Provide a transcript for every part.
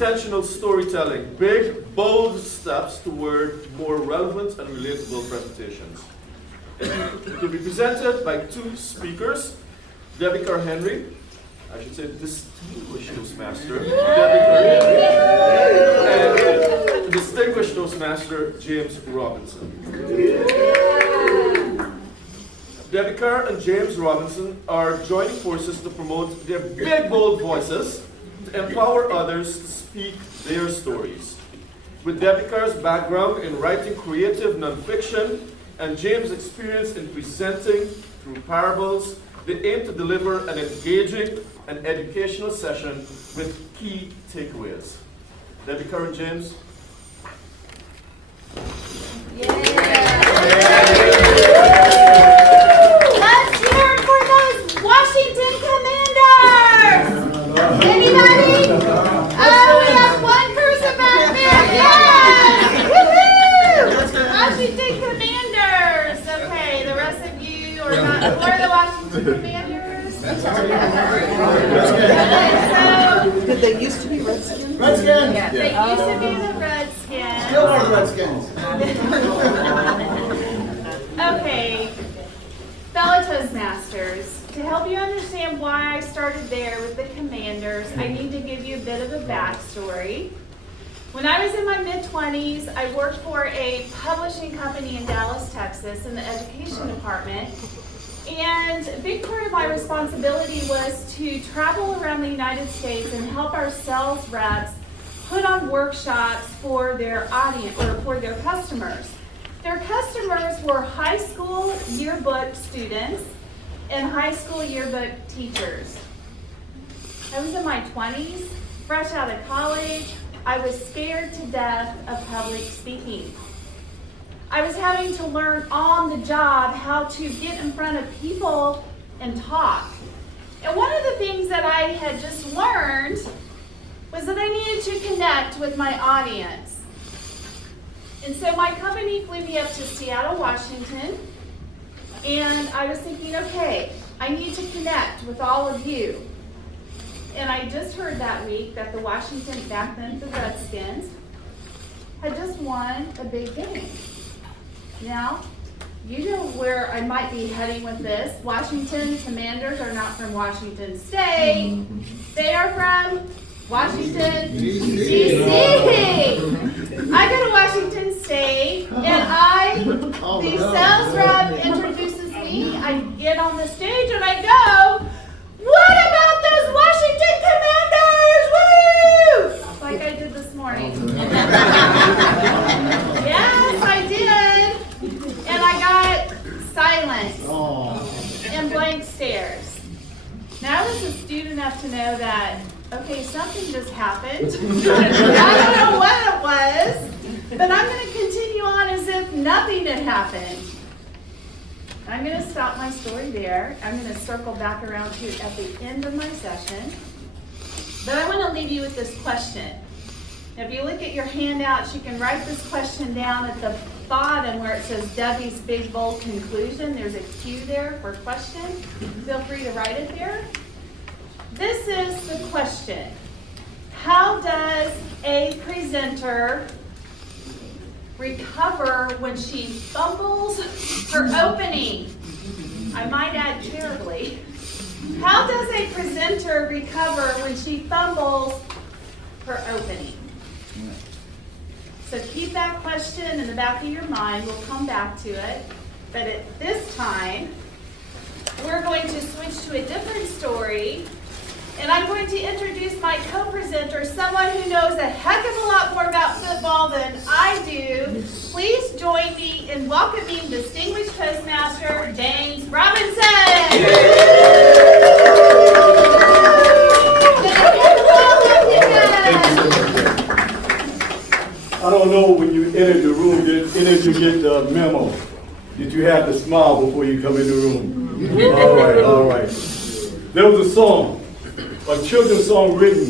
intentional storytelling, big, bold steps toward more relevant and relatable presentations. It will be presented by two speakers, Debby Kerr-Henry, I should say distinguished Toastmaster, Debby Kerr-Henry, and distinguished Toastmaster, James Robinson. Debby Kerr and James Robinson are joining forces to promote their big, bold voices to empower others to speak their stories. With Debby Kerr's background in writing creative nonfiction and James' experience in presenting through parables, they aim to deliver an engaging and educational session with key takeaways. Debby Kerr and James. Let's hear it for those Washington Commanders! Anybody? Oh, we have one person back there. Yes! Woohoo! Washington Commanders. Okay, the rest of you are not. Who are the Washington Commanders? Okay, Did they used to be Redskins? Redskins! yeah, they used to be the Redskins. Still are the Redskins. Okay, fellow Toastmasters, to help you understand why I started there with the Commanders, I need to give you a bit of a backstory. When I was in my mid-20s, I worked for a publishing company in Dallas, Texas, in the education department. And a big part of my responsibility was to travel around the United States and help our sales reps put on workshops for their audience or for their customers. Their customers were high school yearbook students and high school yearbook teachers. I was in my 20s, fresh out of college. I was scared to death of public speaking. I was having to learn on the job how to get in front of people and talk. And one of the things that I had just learned was that I needed to connect with my audience. And so my company flew me up to Seattle, Washington, and I was thinking, okay, I need to connect with all of you. And I just heard that week that the Washington, back then the Redskins, had just won a big game. Now, you know where I might be heading with this. Washington Commanders are not from Washington State. They are from Washington, D.C. I go to Washington State, and the sales rep introduces me. I get on the stage, and I go, "What about those Washington Commanders? Woo!" Like I did this morning. Yes, I did. And I got silence and blank stares. Now I was astute enough to know that, okay, something just happened. I don't know what it was, but I'm going to continue on as if nothing had happened. I'm going to stop my story there. I'm going to circle back around to it at the end of my session. But I want to leave you with this question. Now, if you look at your handouts, you can write this question down at the bottom where it says Debbie's Big Bold Conclusion. There's a Q there for question. Feel free to write it there. This is the question. How does a presenter recover when she fumbles her opening? I might add terribly. How does a presenter recover when she fumbles her opening? So keep that question in the back of your mind. We'll come back to it. But at this time, we're going to switch to a different story. And I'm going to introduce my co-presenter, someone who knows a heck of a lot more about football than I do. Please join me in welcoming distinguished Toastmaster James Robinson. I don't know when you entered the room, did any of you get the memo? Did you have to smile before you come in the room? All right. There was a song, a children's song written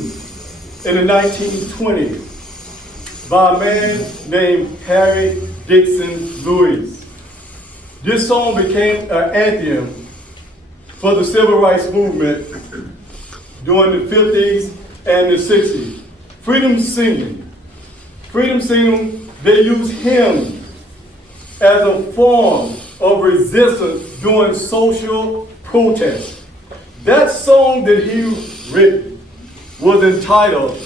in the 1920s by a man named Harry Dixon Lewis. This song became an anthem for the civil rights movement during the 50s and the 60s. freedom singing. Freedom singing, they use hymns as a form of resistance during social protest. That song that he wrote was entitled,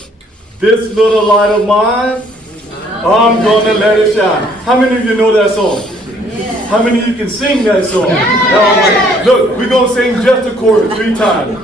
"This Little Light of Mine, I'm Gonna Let It Shine." How many of you know that song? How many of you can sing that song? Yes. Look, we're going to sing just the chorus 3 times.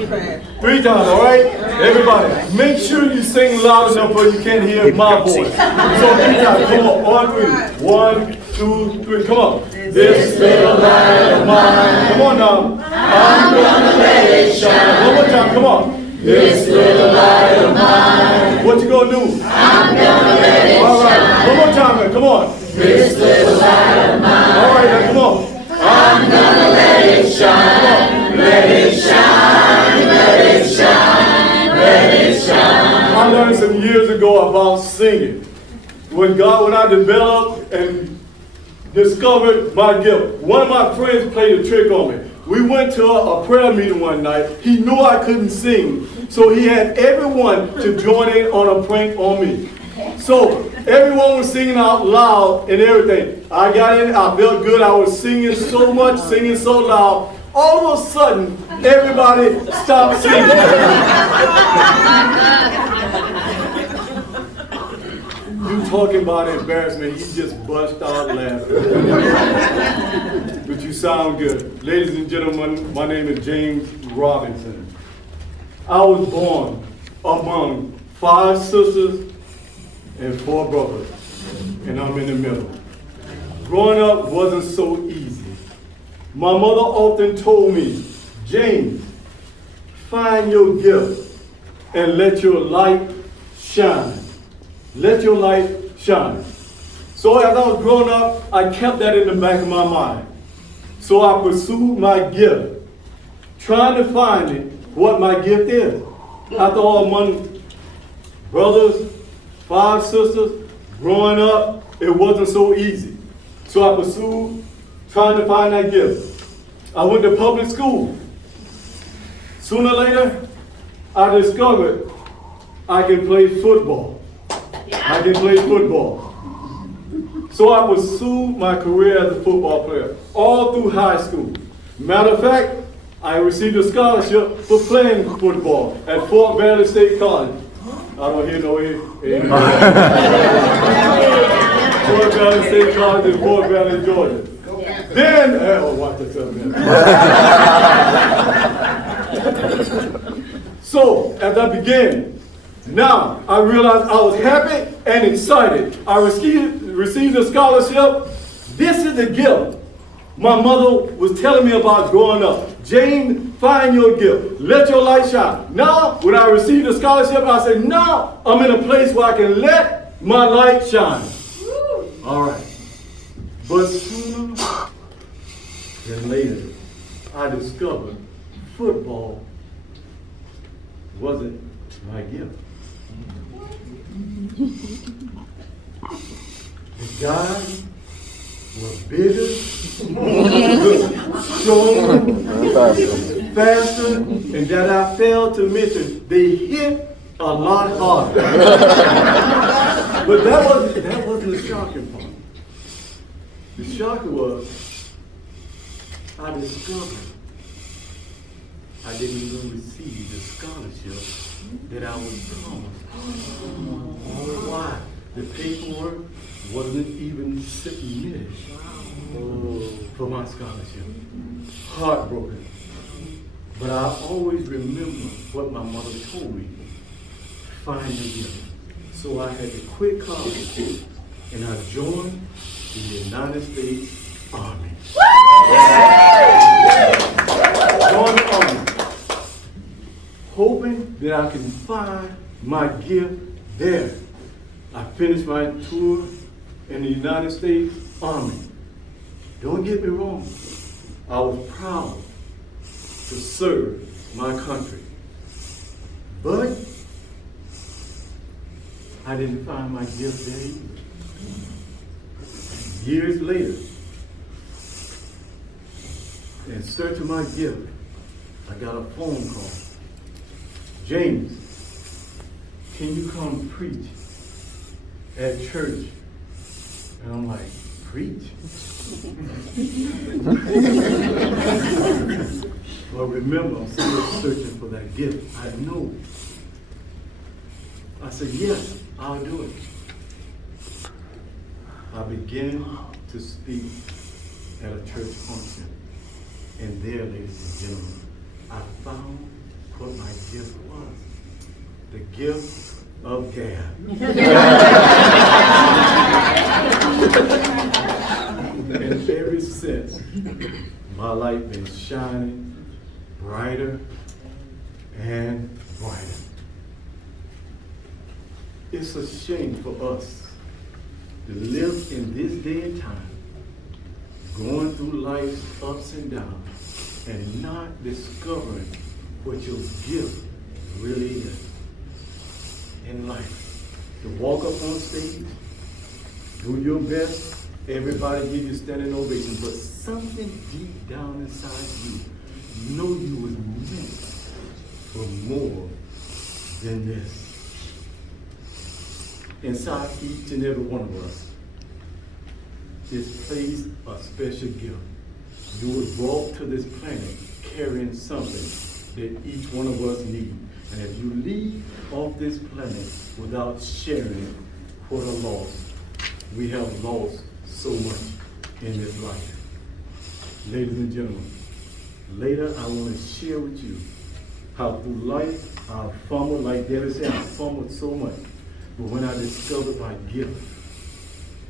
3 times, all right? Everybody, make sure you sing loud enough or you can't hear my voice. So 3 times, come on, on 3. 1, 2, 3, come on. This little light of mine, come on now. I'm gonna let it shine. One more time, come on. This little light of mine. What you gonna do? I'm gonna let it shine. All right, one more time, man. Come on. This little light of mine. All right, now come on. I'm gonna let it shine. Let it shine. Let it shine. Let it shine. I learned some years ago about singing. When I developed and discovered my gift, one of my friends played a trick on me. We went to a prayer meeting one night. He knew I couldn't sing, so he had everyone to join in on a prank on me. So everyone was singing out loud and everything. I got in, I felt good. I was singing so much, singing so loud. All of a sudden, everybody stopped singing. You talking about embarrassment, he just bust out laughing. But you sound good. Ladies and gentlemen, my name is James Robinson. I was born among 5 sisters and 4 brothers, and I'm in the middle. Growing up wasn't so easy. My mother often told me, James, find your gift and let your light shine. Let your light shine. So as I was growing up, I kept that in the back of my mind. So I pursued my gift, trying to find it, what my gift is. After all, among brothers, 5 sisters, growing up, it wasn't so easy. So I pursued trying to find that gift. I went to public school. Sooner or later, I discovered I can play football. I can play football. So I pursued my career as a football player all through high school. Matter of fact, I received a scholarship for playing football at Fort Valley State College. I don't hear no amen. Fort Valley State College in Fort Valley, Georgia. Then, watch this up, man. So, as I began, now I realized I was happy and excited. I received a scholarship. This is the gift my mother was telling me about growing up. James, find your gift. Let your light shine. Now, when I received a scholarship, I said, now I'm in a place where I can let my light shine. All right. But sooner than later, I discovered football wasn't my gift. The guys were bigger, stronger, faster, and that I failed to mention, they hit a lot harder. But that wasn't the shocking part. The shocker was, I discovered I didn't even receive the scholarship that I was promised. Why? The paperwork wasn't even submitted for my scholarship. Heartbroken. But I always remember what my mother told me. Find the gift. So I had to quit college and I joined the United States Army. Joined the Army. Hoping that I can find my gift there. I finished my tour in the United States Army. Don't get me wrong, I was proud to serve my country. But I didn't find my gift there either. Years later, in search of my gift, I got a phone call. James, can you come preach at church? And I'm like, preach? Well, remember, I'm still searching for that gift. I know. I said, yes, I'll do it. I began to speak at a church function. And there, ladies and gentlemen, I found what my gift was. The gift of gab. And ever since, my light been shining brighter and brighter. It's a shame for us to live in this day and time, going through life's ups and downs, and not discovering what your gift really is in life. To walk up on stage, do your best, everybody give you standing ovation, but something deep down inside you know you was meant for more than this. Inside each and every one of us is placed a special gift. You were brought to this planet carrying something that each one of us needs. And if you leave off this planet without sharing, what a loss. We have lost so much in this life. Ladies and gentlemen, later I want to share with you how through life I fumbled, like Debbie said, I fumbled so much. But when I discovered my gift,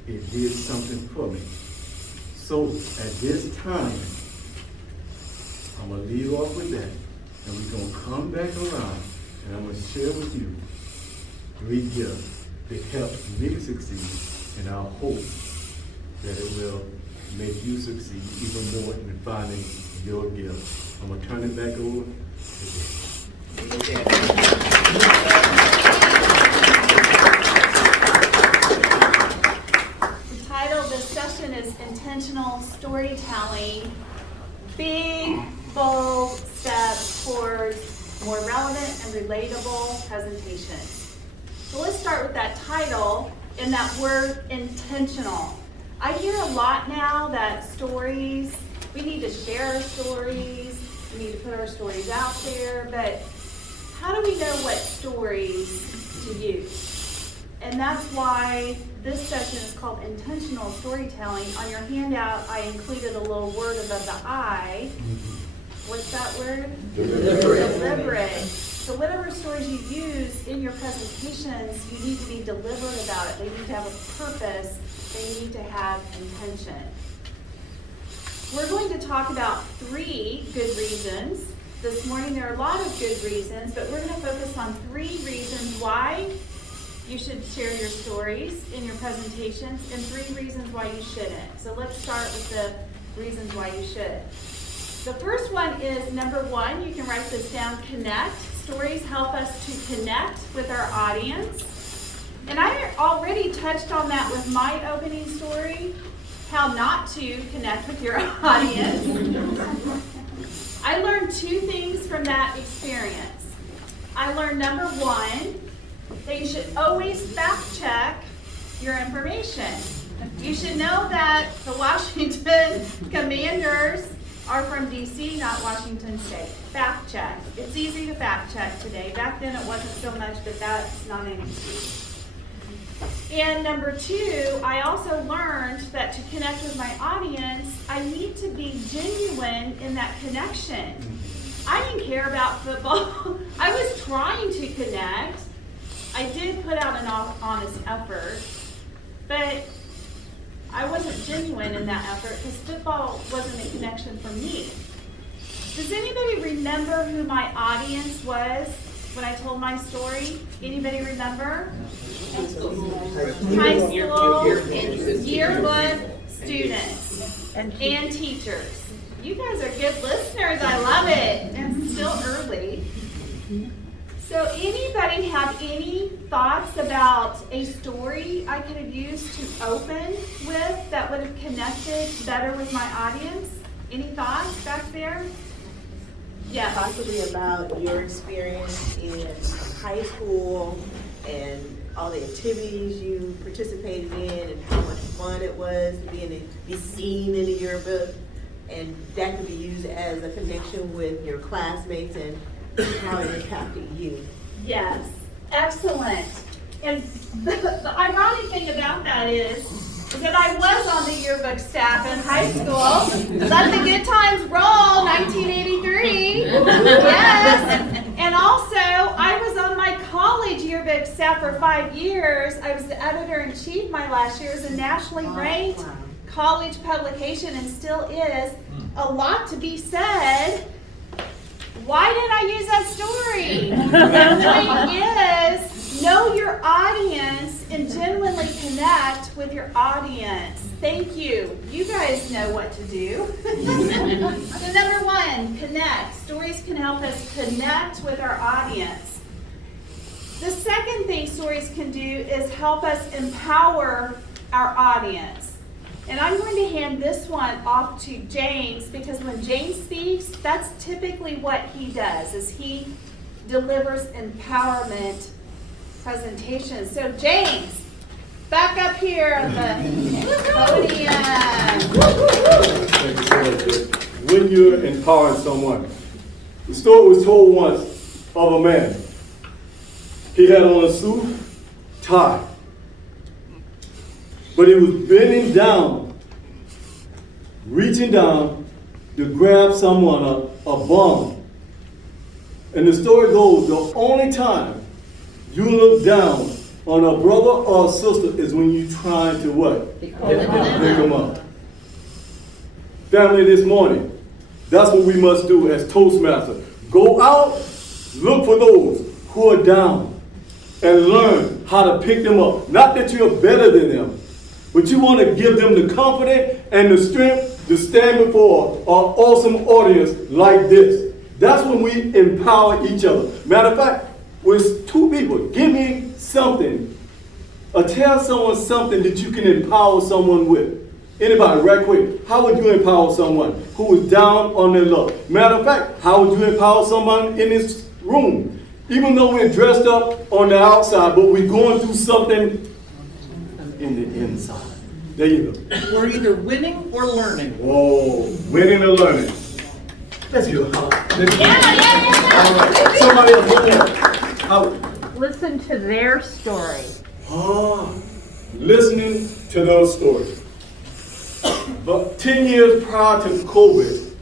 it did something for me. So at this time, I'm going to leave off with that. And we're going to come back around and I'm going to share with you 3 gifts that helped me succeed. And I hope that it will make you succeed even more in finding your gift. I'm going to turn it back over to Debby. Is intentional storytelling, big, bold steps towards more relevant and relatable presentations. So let's start with that title and that word intentional. I hear a lot now that stories, we need to share our stories, we need to put our stories out there, but how do we know what stories to use? And that's why this session is called Intentional Storytelling. On your handout, I included a little word above the I. What's that word? Deliberate. So whatever stories you use in your presentations, you need to be deliberate about it. They need to have a purpose. They need to have intention. We're going to talk about 3 good reasons. This morning there are a lot of good reasons, but we're going to focus on 3 reasons why you should share your stories in your presentations and 3 reasons why you shouldn't. So let's start with the reasons why you should. The first one is number 1, you can write this down, connect. Stories help us to connect with our audience. And I already touched on that with my opening story, how not to connect with your audience. I learned 2 things from that experience. I learned number 1, that you should always fact check your information. You should know that the Washington Commanders are from DC, not Washington State. Fact check. It's easy to fact check today. Back then it wasn't so much, but that's not an excuse. And number 2, I also learned that to connect with my audience, I need to be genuine in that connection. I didn't care about football. I was trying to connect. I did put out an honest effort, but I wasn't genuine in that effort because football wasn't a connection for me. Does anybody remember who my audience was when I told my story? Anybody remember? High school yearbook students and teachers. You guys are good listeners. I love it. It's still early. So anybody have any thoughts about a story I could have used to open with that would have connected better with my audience? Any thoughts back there? Yes. Possibly about your experience in high school and all the activities you participated in and how much fun it was to be seen in the yearbook. And that can be used as a connection with your classmates and how it impacted you. Yes, excellent. And the ironic thing about that is that I was on the yearbook staff in high school. Let the good times roll, 1983. Yes. And also, I was on my college yearbook staff for 5 years. I was the editor-in-chief my last year. It was a nationally ranked college publication and still is. A lot to be said. Why did I use that story? The point is, know your audience and genuinely connect with your audience. Thank you. You guys know what to do. So number one, connect. Stories can help us connect with our audience. The second thing stories can do is help us empower our audience. And I'm going to hand this one off to James, because when James speaks, that's typically what he does, is he delivers empowerment presentations. So James, back up here on the podium. When you're empowering someone, the story was told once of a man. He had on a suit, tie, but he was bending down, reaching down to grab someone, a bum. And the story goes, the only time you look down on a brother or a sister is when you're trying to what? Pick them up. Family, this morning, that's what we must do as Toastmasters. Go out, look for those who are down, and learn how to pick them up. Not that you're better than them, but you want to give them the confidence and the strength to stand before an awesome audience like this. That's when we empower each other. Matter of fact, with two people, give me something, or tell someone something that you can empower someone with. Anybody, right quick, how would you empower someone who is down on their luck? Matter of fact, how would you empower someone in this room? Even though we're dressed up on the outside, but we're going through something in the inside. There you go. We're either winning or learning. Whoa, winning or learning. Let's go. Yeah. All right. Somebody else. Listen to their story. Listening to those stories. But 10 years prior to COVID,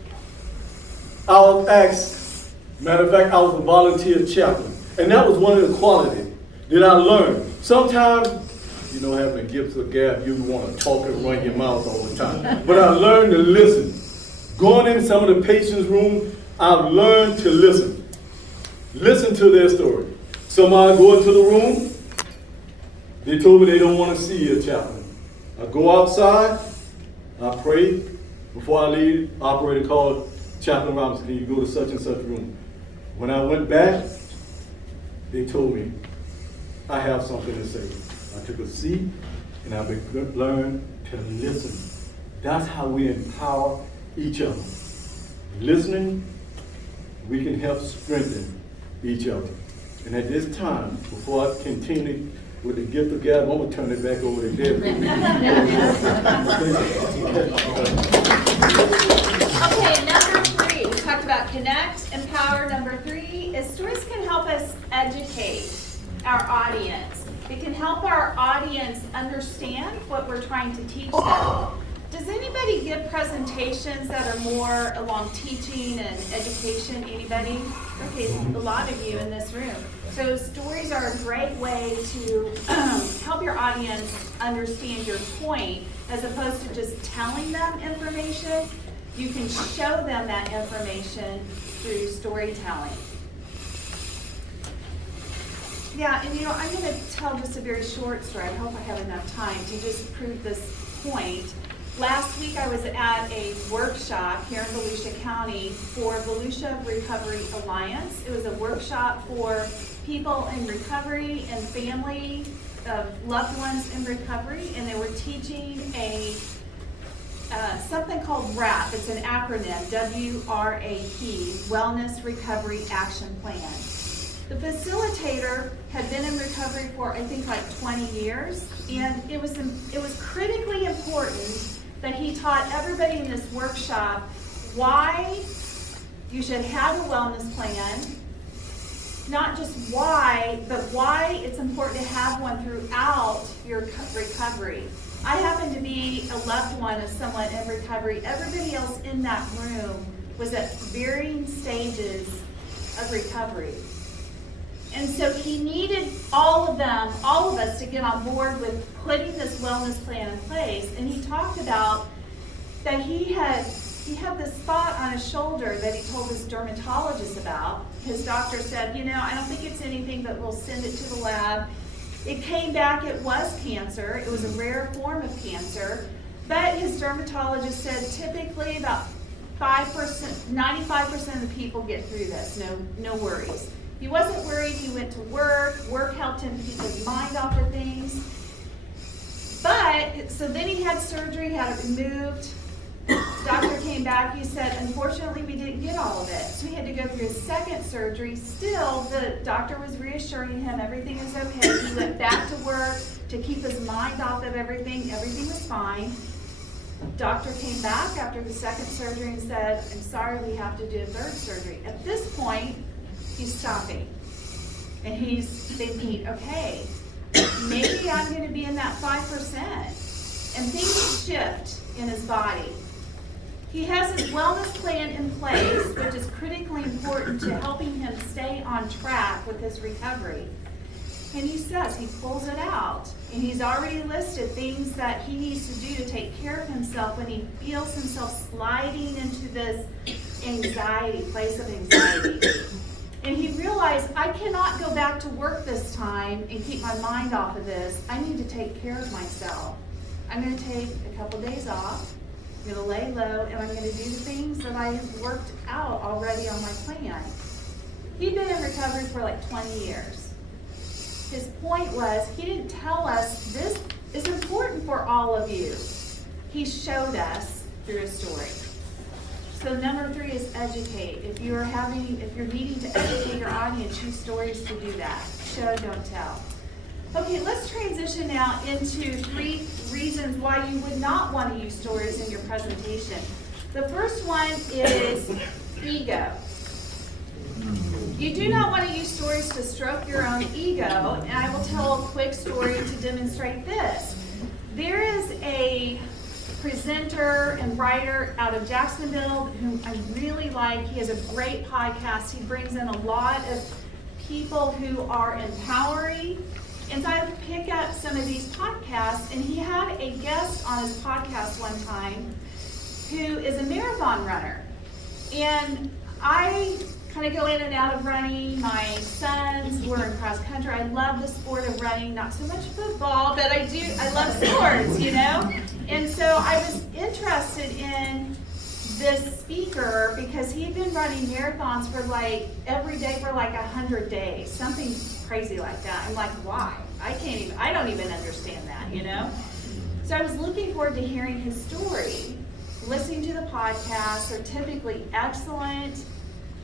I was asked, matter of fact, I was a volunteer chaplain. And that was one of the qualities that I learned. Sometimes, you don't have the gifts of gab, you want to talk and run your mouth all the time. But I learned to listen. Going in some of the patients' room, I've learned to listen. Listen to their story. Somebody go into the room, they told me they don't want to see a chaplain. I go outside, I pray. Before I leave, operator called Chaplain Robinson, can you go to such and such room? When I went back, they told me, I have something to say. I took a seat and I learned to listen. That's how we empower each other. Listening, we can help strengthen each other. And at this time, before I continue with the gift of gab, I'm going to turn it back over to Debby. Okay, number 3, we talked about connect, empower. Number 3 is stories can help us educate our audience. It can help our audience understand what we're trying to teach them. Does anybody give presentations that are more along teaching and education? Anybody? Okay, a lot of you in this room. So stories are a great way to help your audience understand your point, as opposed to just telling them information. You can show them that information through storytelling. Yeah, and I'm going to tell just a very short story. I hope I have enough time to just prove this point. Last week I was at a workshop here in Volusia County for Volusia Recovery Alliance. It was a workshop for people in recovery and family of loved ones in recovery, and they were teaching something called WRAP. It's an acronym, WRAP, Wellness Recovery Action Plan. The facilitator had been in recovery for, I think, like 20 years, and it was critically important that he taught everybody in this workshop why you should have a wellness plan. Not just why, but why it's important to have one throughout your recovery. I happen to be a loved one of someone in recovery. Everybody else in that room was at varying stages of recovery. And so he needed all of us to get on board with putting this wellness plan in place. And he talked about that he had this spot on his shoulder that he told his dermatologist about. His doctor said, I don't think it's anything, but we'll send it to the lab. It came back, it was cancer. It was a rare form of cancer. But his dermatologist said typically about 95% of the people get through this, no worries. He wasn't worried, he went to work. Work helped him keep his mind off of things. But, so then he had surgery, had it removed. The doctor came back, he said, unfortunately we didn't get all of it. So he had to go through his second surgery. Still, the doctor was reassuring him everything is okay. He went back to work to keep his mind off of everything. Everything was fine. Doctor came back after the second surgery and said, I'm sorry, we have to do a third surgery. At this point, he's stopping. And he's thinking, okay, maybe I'm going to be in that 5%. And things shift in his body. He has his wellness plan in place, which is critically important to helping him stay on track with his recovery. And he says, he pulls it out. And he's already listed things that he needs to do to take care of himself when he feels himself sliding into this place of anxiety. And he realized, I cannot go back to work this time and keep my mind off of this. I need to take care of myself. I'm going to take a couple days off. I'm going to lay low, and I'm going to do the things that I have worked out already on my plan. He'd been in recovery for like 20 years. His point was, he didn't tell us this is important for all of you. He showed us through a story. So number 3 is educate. If you're needing to educate your audience, use stories to do that. Show, don't tell. Okay, let's transition now into 3 reasons why you would not want to use stories in your presentation. The first one is ego. You do not want to use stories to stroke your own ego, and I will tell a quick story to demonstrate this. There is a presenter and writer out of Jacksonville whom I really like. He has a great podcast. He brings in a lot of people who are empowering. And so I pick up some of these podcasts, and he had a guest on his podcast one time who is a marathon runner. And I kind of go in and out of running. My sons were in cross country. I love the sport of running, not so much football, but I love sports, And so I was interested in this speaker because he'd been running marathons for every day for 100 days, something crazy like that. I'm like, why? I don't even understand that, So I was looking forward to hearing his story. Listening to the podcasts are typically excellent,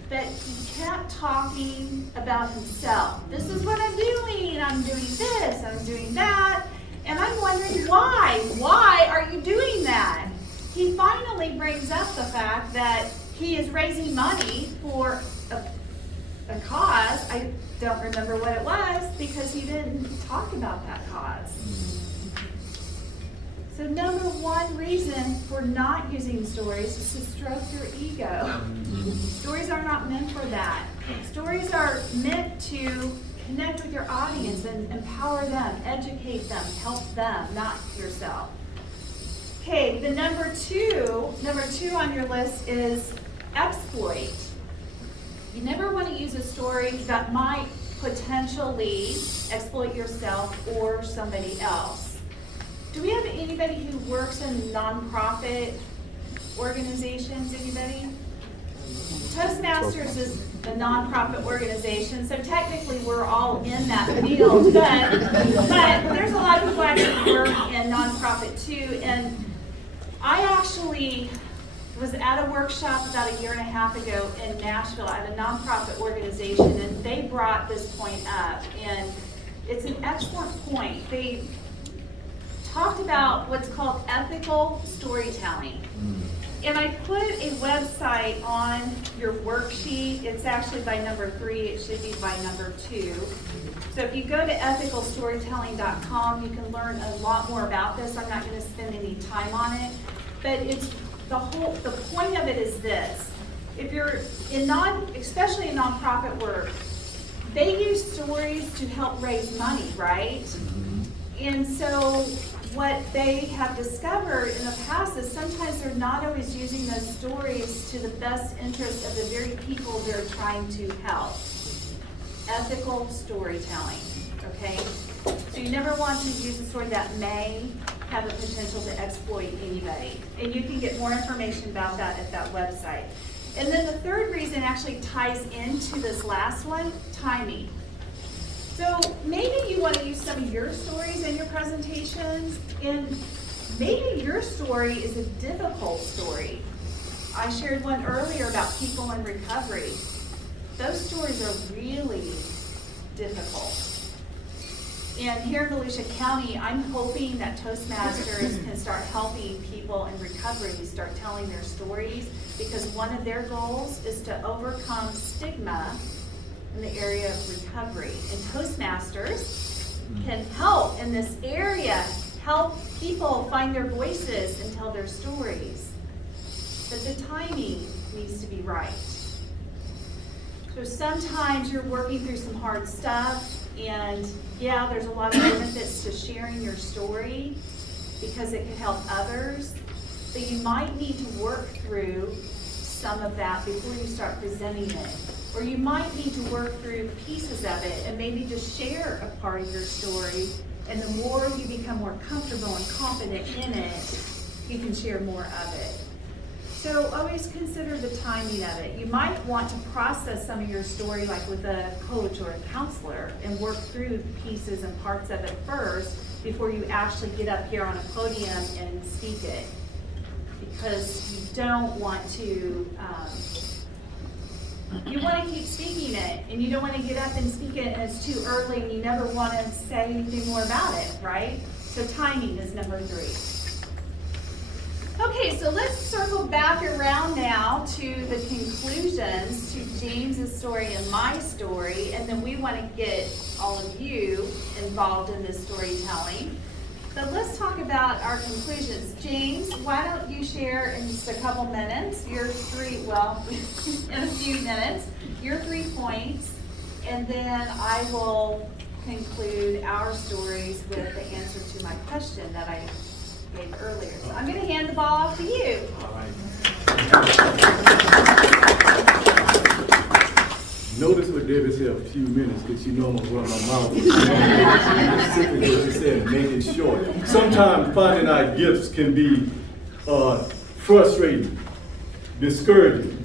but he kept talking about himself. This is what I'm doing this, I'm doing that, and I'm wondering why? Why are you doing that? He finally brings up the fact that he is raising money for a cause. I don't remember what it was because he didn't talk about that cause. So number 1 reason for not using stories is to stroke your ego. Stories are not meant for that. Stories are meant to connect with your audience and empower them, educate them, help them, not yourself. Okay, the number two on your list is exploit. You never want to use a story that might potentially exploit yourself or somebody else. Do we have anybody who works in nonprofit organizations? Anybody? Toastmasters is a nonprofit organization, so technically we're all in that field, but there's a lot of people actually work in nonprofit too, and I actually was at a workshop about a year and a half ago in Nashville at a nonprofit organization, and they brought this point up, and it's an excellent point. They talked about what's called ethical storytelling. And I put a website on your worksheet. It's actually by number 3. It should be by number 2. So if you go to ethicalstorytelling.com, you can learn a lot more about this. I'm not going to spend any time on it, but it's the point of it is this. If you're especially in nonprofit work, they use stories to help raise money, right? And so what they have discovered in the past is sometimes they're not always using those stories to the best interest of the very people they're trying to help. Ethical storytelling, okay? So you never want to use a story that may have the potential to exploit anybody. And you can get more information about that at that website. And then the third reason actually ties into this last one, timing. So maybe you want to use some of your stories in your presentations, and maybe your story is a difficult story. I shared one earlier about people in recovery. Those stories are really difficult. And here in Volusia County, I'm hoping that Toastmasters can start helping people in recovery start telling their stories, because one of their goals is to overcome stigma in the area of recovery. And Toastmasters can help in this area, help people find their voices and tell their stories. But the timing needs to be right. So sometimes you're working through some hard stuff, and yeah, there's a lot of benefits to sharing your story because it can help others, but you might need to work through some of that before you start presenting it. Or you might need to work through pieces of it and maybe just share a part of your story, and the more you become more comfortable and confident in it, you can share more of it. So always consider the timing of it. You might want to process some of your story like with a coach or a counselor and work through pieces and parts of it first before you actually get up here on a podium and speak it. Because you don't want to, you want to keep speaking it, and you don't want to get up and speak it and it's too early and you never want to say anything more about it, right? So timing is number 3. Okay, so let's circle back around now to the conclusions to James's story and my story, and then we want to get all of you involved in this storytelling. So let's talk about our conclusions. James, why don't you share in just a couple minutes your 3, well, in a few minutes, your 3 points, and then I will conclude our stories with the answer to my question that I gave earlier. So I'm going to hand the ball off to you. All right. Notice what Debbie said a few minutes, because you know I'm going to run my mouth. Specifically what she said, make it short. Sometimes finding our gifts can be frustrating, discouraging.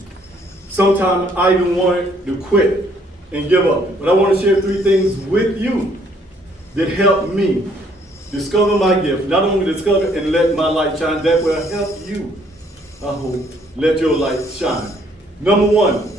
Sometimes I even want to quit and give up. But I want to share 3 things with you that helped me discover my gift. Not only discover and let my light shine, that will help you, I hope, let your light shine. Number 1,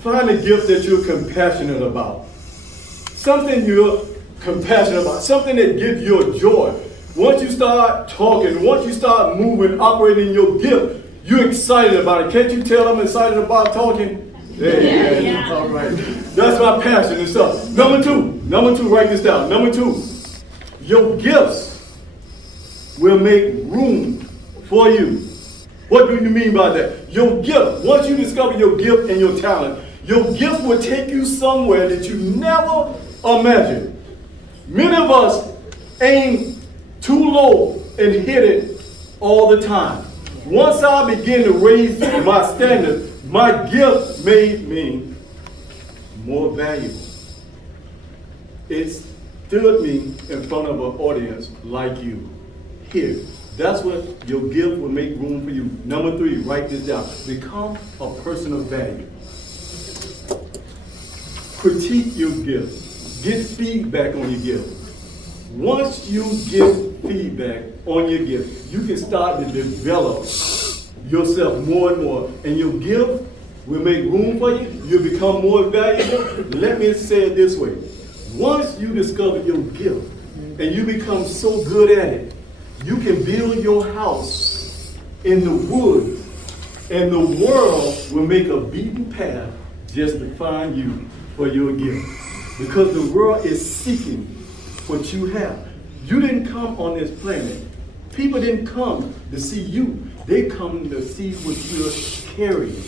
find a gift that you're compassionate about. Something you're compassionate about, something that gives you a joy. Once you start talking, once you start moving, operating your gift, you're excited about it. Can't you tell I'm excited about talking? Yeah. All right. That's my passion and stuff. Number two, write this down. Number 2, your gifts will make room for you. What do you mean by that? Your gift, once you discover your gift and your talent, your gift will take you somewhere that you never imagined. Many of us aim too low and hit it all the time. Once I began to raise my standard, my gift made me more valuable. It stood me in front of an audience like you here. That's what your gift will make room for you. Number 3, write this down. Become a person of value. Critique your gift. Get feedback on your gift. Once you get feedback on your gift, you can start to develop yourself more and more, and your gift will make room for you. You'll become more valuable. Let me say it this way. Once you discover your gift and you become so good at it, you can build your house in the woods, and the world will make a beaten path just to find you for your gift. Because the world is seeking what you have. You didn't come on this planet. People didn't come to see you. They come to see what you're carrying.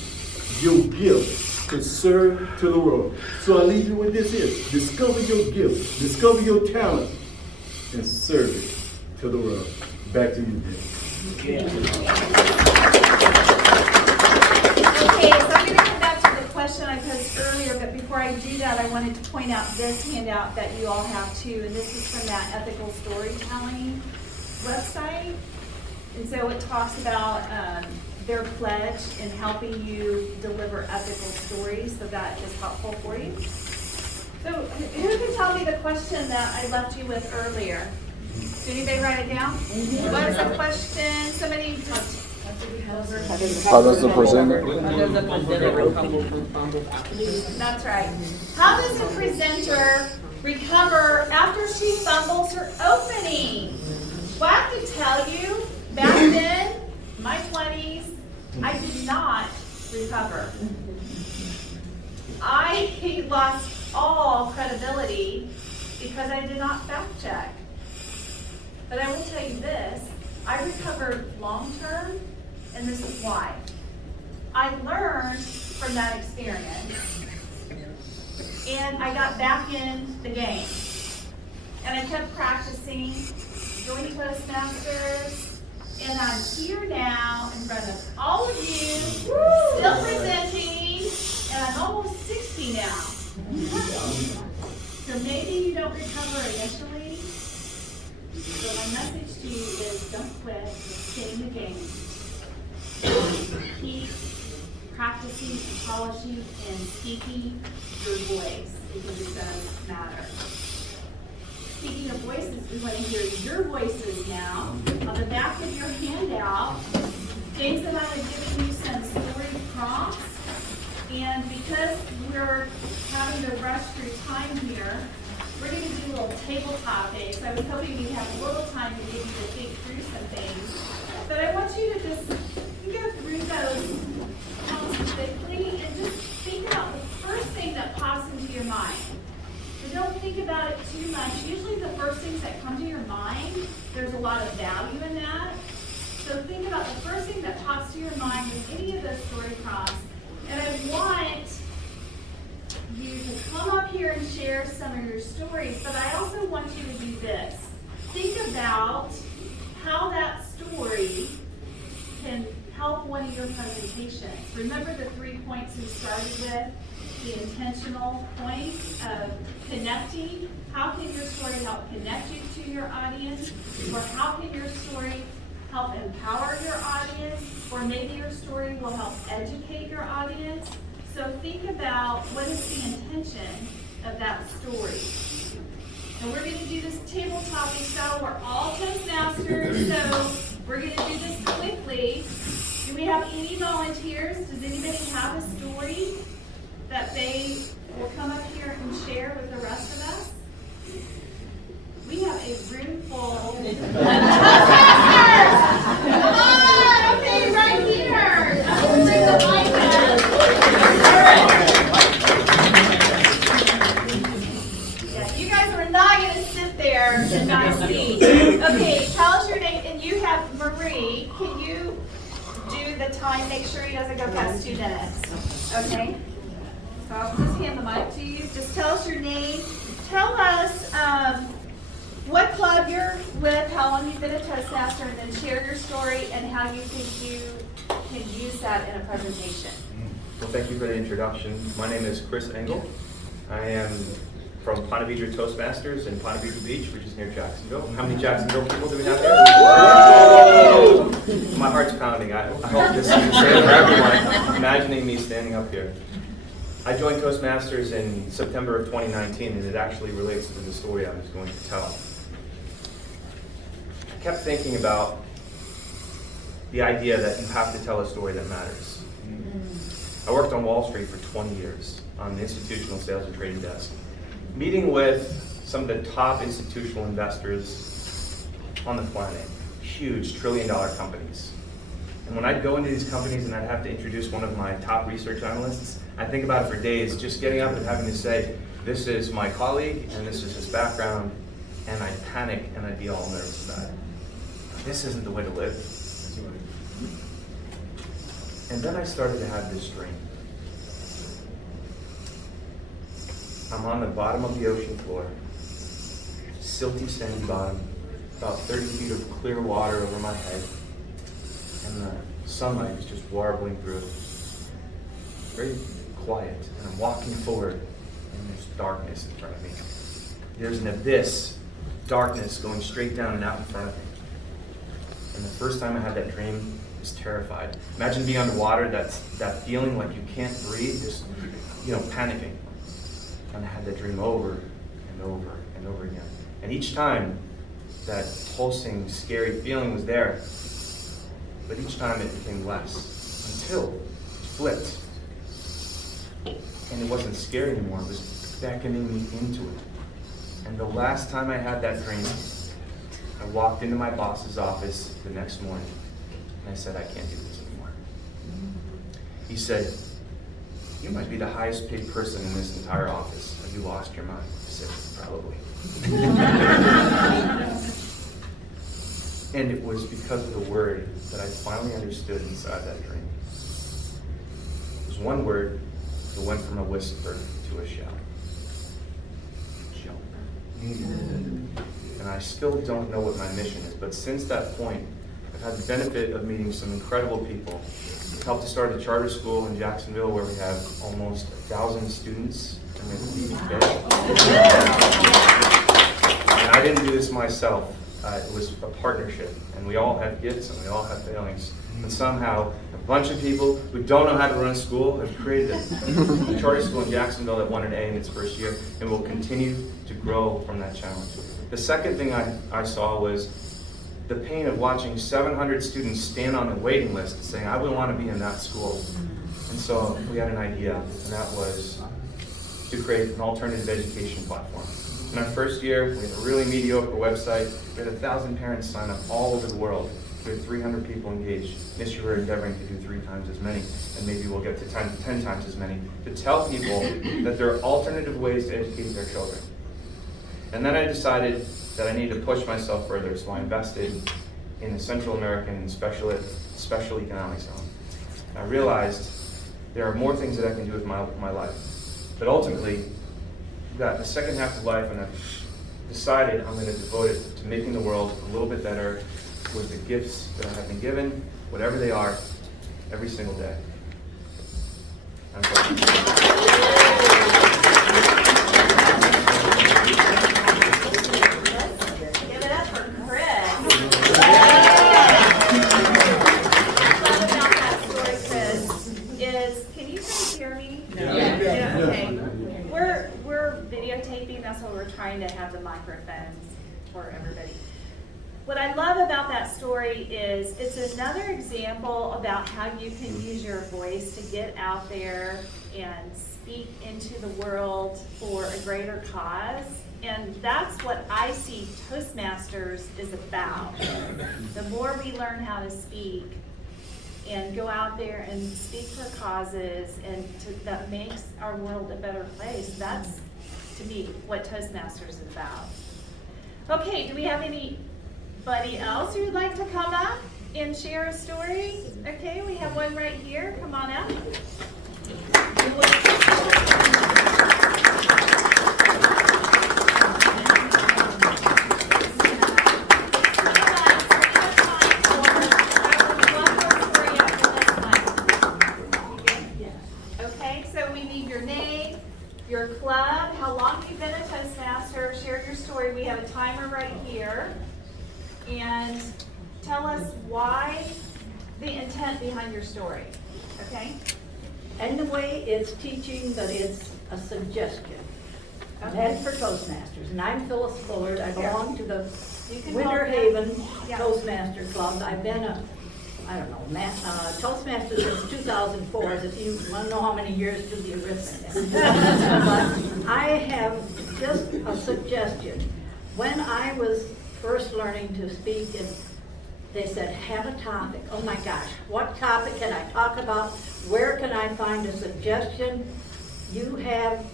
Your gift to serve to the world. So I leave you with this here. Discover your gift. Discover your talent. And serve it to the world. Back to you, Deb. Okay, so I'm going to come back to the question I posed earlier, but before I do that, I wanted to point out this handout that you all have too, and this is from that ethical storytelling website. And so it talks about their pledge in helping you deliver ethical stories, so that is helpful for you. So who can tell me the question that I left you with earlier? Did anybody write it down? What is the question? Somebody. How does the presenter? That's right. How does the presenter recover after she fumbles her opening? Well, I have to tell you, back then, my 20s, I did not recover. I lost all credibility because I did not fact check. But I will tell you this, I recovered long term, and this is why. I learned from that experience, and I got back in the game. And I kept practicing, joining Toastmasters, and I'm here now in front of all of you, still presenting, and I'm almost 60 now. So maybe you don't recover initially, so my message to you is don't quit, stay in the game. Keep practicing and polishing and speaking your voice, because it does matter. Speaking of voices, we want to hear your voices now. On the back of your handout, James and I have given you some story prompts, and because we're having to rush through time here, we're going to do a little tabletop base. I was hoping we'd have a little time to maybe to think through some things. But I want you to just go through those prompts quickly and just think about the first thing that pops into your mind. So don't think about it too much. Usually the first things that come to your mind, there's a lot of value in that. So think about the first thing that pops to your mind with any of those story prompts. And I want you to come up here and share some of your stories, but I also want you to do this. Think about how that story can help one of your presentations. Remember the 3 points we started with? The intentional point of connecting. How can your story help connect you to your audience? Or how can your story help empower your audience? Or maybe your story will help educate your audience. So think about what is the intention of that story. And we're going to do this tabletop style. We're all Toastmasters, so we're going to do this quickly. Do we have any volunteers? Does anybody have a story that they will come up here and share with the rest of us? We have a room full of Toastmasters! Come on, okay, right here. I'm going to bring the mic up. Yeah, you guys are not going to sit there and not see. Okay, tell us your name, and you have Marie. Can you do the time? Make sure he doesn't go past 2 minutes. Okay? So I'll just hand the mic to you. Just tell us your name. Tell us what club you're with, how long you've been a Toastmaster, and then share your story and how you think you can use that in a presentation. Well, thank you for the introduction. My name is Chris Engel. I am from Ponte Vedra Toastmasters in Ponte Vedra Beach, which is near Jacksonville. How many Jacksonville people do we have here? Whoa! My heart's pounding. I hope this is the same for everyone, imagining me standing up here. I joined Toastmasters in September of 2019, and it actually relates to the story I was going to tell. I kept thinking about the idea that you have to tell a story that matters. I worked on Wall Street for 20 years on the institutional sales and trading desk, meeting with some of the top institutional investors on the planet, huge trillion-dollar companies. And when I'd go into these companies and I'd have to introduce one of my top research analysts, I'd think about it for days, just getting up and having to say, this is my colleague and this is his background, and I'd panic and I'd be all nervous about it. This isn't the way to live. And then I started to have this dream. I'm on the bottom of the ocean floor, silty sandy bottom, about 30 feet of clear water over my head, and the sunlight is just warbling through. Very quiet, and I'm walking forward, and there's darkness in front of me. There's an abyss, darkness going straight down and out in front of me. And the first time I had that dream, I was terrified. Imagine being underwater, that feeling like you can't breathe, just, panicking. And I had that dream over and over and over again. And each time, that pulsing, scary feeling was there. But each time it became less, until it flipped. And it wasn't scary anymore, it was beckoning me into it. And the last time I had that dream, I walked into my boss's office the next morning, and I said, I can't do this anymore. He said, you might be the highest paid person in this entire office. Have you lost your mind? I said, probably. And it was because of the word that I finally understood inside that dream. It was one word that went from a whisper to a shout. Jump. And I still don't know what my mission is, but since that point, I've had the benefit of meeting some incredible people. I've helped to start a charter school in Jacksonville where we have almost 1,000 students. And I didn't do this myself. It was a partnership, and we all have gifts and we all have failings. But somehow, a bunch of people who don't know how to run a school have created a charter school in Jacksonville that won an A in its first year, and will continue to grow from that challenge. The second thing I saw was the pain of watching 700 students stand on a waiting list saying, I would want to be in that school. And so we had an idea, and that was to create an alternative education platform. In our first year, we had a really mediocre website. We had 1,000 parents sign up all over the world. We had 300 people engaged. This year we're endeavoring to do 3 times as many, and maybe we'll get to 10 times as many, to tell people that there are alternative ways to educate their children. And then I decided that I needed to push myself further, so I invested in the Central American Special Economic Zone. I realized there are more things that I can do with my life. But ultimately, got the second half of life, and I've decided I'm going to devote it to making the world a little bit better with the gifts that I have been given, whatever they are, every single day. Give it up for Chris. What I love about that story, Chris, is, can you guys hear me? Yeah. Okay. We're videotaping, that's why we're trying to have the microphones for everybody. What I love about that story is it's another example about how you can use your voice to get out there and speak into the world for a greater cause. And that's what I see Toastmasters is about. The more we learn how to speak and go out there and speak for causes that makes our world a better place, that's, to me, what Toastmasters is about. Okay, do we have anybody else who would like to come up and share a story? Okay, we have one right here. Come on up. Okay, so we need your name, your club, how long you've been a Toastmaster, share your story. We have a timer right here. And tell us why, the intent behind your story, okay? And the way it's teaching, but it's a suggestion. Okay. That's for Toastmasters. And I'm Phyllis Fuller. I belong to the You can Winter hold that. Haven Yeah. Toastmaster Club. I've been a I don't know, Toastmasters since 2004, as if you want to know how many years do the arithmetic. But I have just a suggestion. When I was first learning to speak, and they said, have a topic. Oh my gosh, what topic can I talk about? Where can I find a suggestion? You have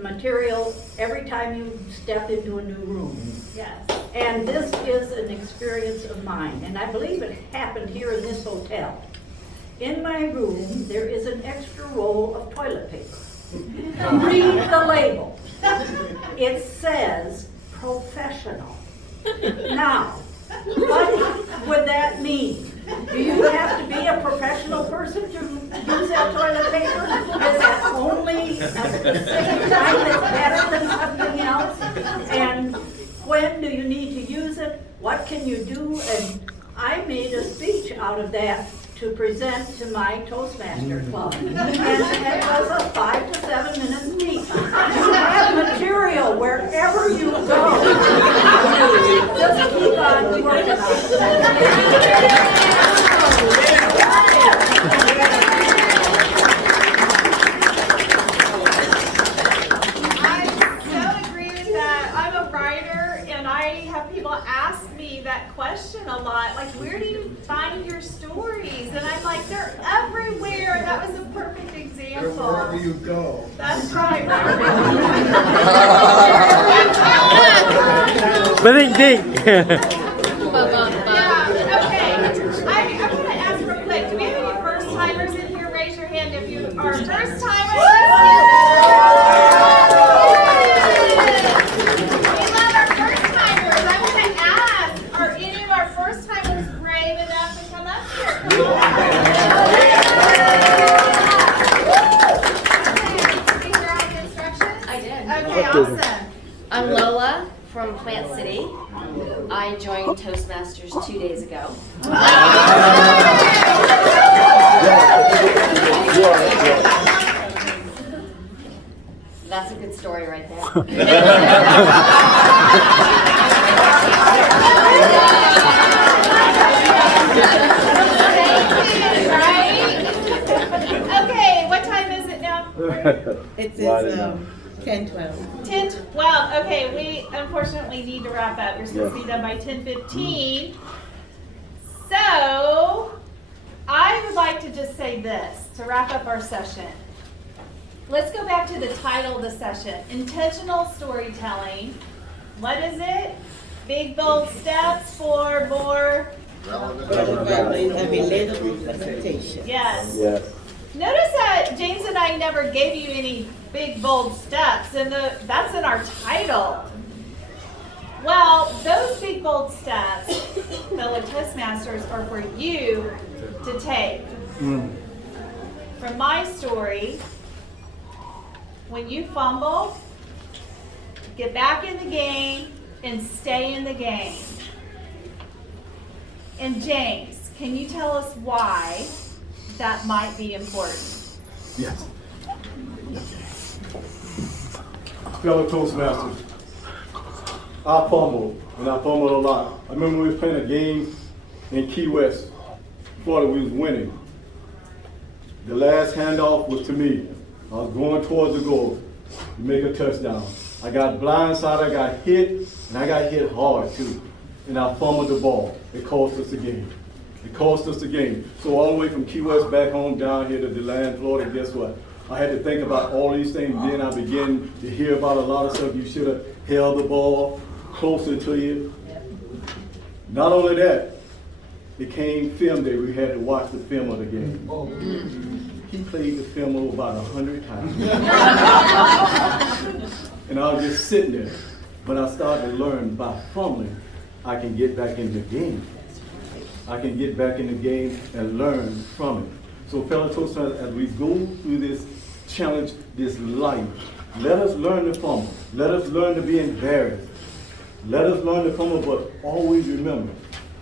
material every time you step into a new room. Yes. And this is an experience of mine, and I believe it happened here in this hotel. In my room, there is an extra roll of toilet paper. Read the label. It says professional. Now, what would that mean? Do you have to be a professional person to use that toilet paper? Is that only a specific time that's better than something else? And when do you need to use it? What can you do? And I made a speech out of that to present to my Toastmaster club. And it was a 5 to 7 minute speech. You have material wherever you go. Just keep on working on it. Question a lot, like, where do you find your stories? And I'm like, they're everywhere. That was a perfect example. Wherever you go. That's right. Ding. Yeah, okay. I'm going to ask real quick, do we have any first timers in here? Raise your hand if you are first timers. Awesome. I'm Lola from Plant City. I joined Toastmasters 2 days ago. That's a good story right there. Okay, what time is it now? It's 10:12. 10:12. Okay, we unfortunately need to wrap up. We're supposed to be done by 10:15. So, I would like to just say this to wrap up our session. Let's go back to the title of the session, Intentional Storytelling. What is it? Big, bold steps for more relatable presentation. Yes. Notice that James and I never gave you any big, bold steps, and that's in our title. Well, those big, bold steps, fellow Toastmasters, are for you to take. From my story, when you fumble, get back in the game and stay in the game. And James, can you tell us why that might be important? Yes. Fellow Toastmasters, I fumbled, and I fumbled a lot. I remember we was playing a game in Key West. Thought we was winning. The last handoff was to me. I was going towards the goal to make a touchdown. I got blindsided, I got hit, and I got hit hard too. And I fumbled the ball. It cost us the game. It cost us the game. So all the way from Key West back home down here to DeLand, Florida, guess what? I had to think about all these things. Then I began to hear about a lot of stuff. You should have held the ball closer to you. Not only that, it came film day. We had to watch the film of the game. He played the film over about 100 times. And I was just sitting there. But I started to learn by fumbling, I can get back in the game. I can get back in the game and learn from it. So fellow Toastmasters, as we go through this challenge, this life, let us learn to fumble. Let us learn to be embarrassed. Let us learn to fumble, but always remember,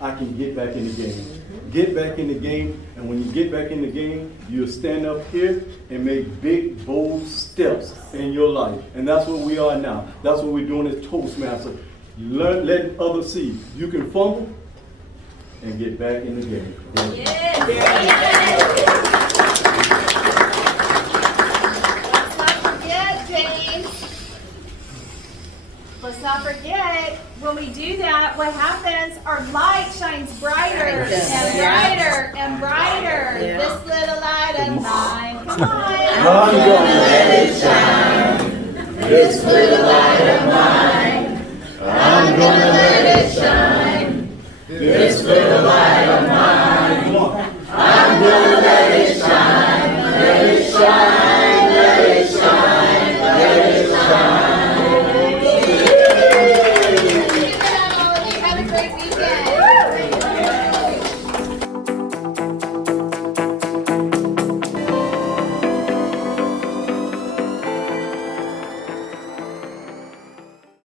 I can get back in the game. Get back in the game, and when you get back in the game, you'll stand up here and make big, bold steps in your life. And that's what we are now. That's what we're doing as Toastmasters. Letting others see. You can fumble, and get back in the game. Let's not forget, when we do that, what happens, our light shines brighter and brighter and brighter. This little light of mine, come on. I'm gonna let it shine. This little light of mine. I'm gonna let it shine.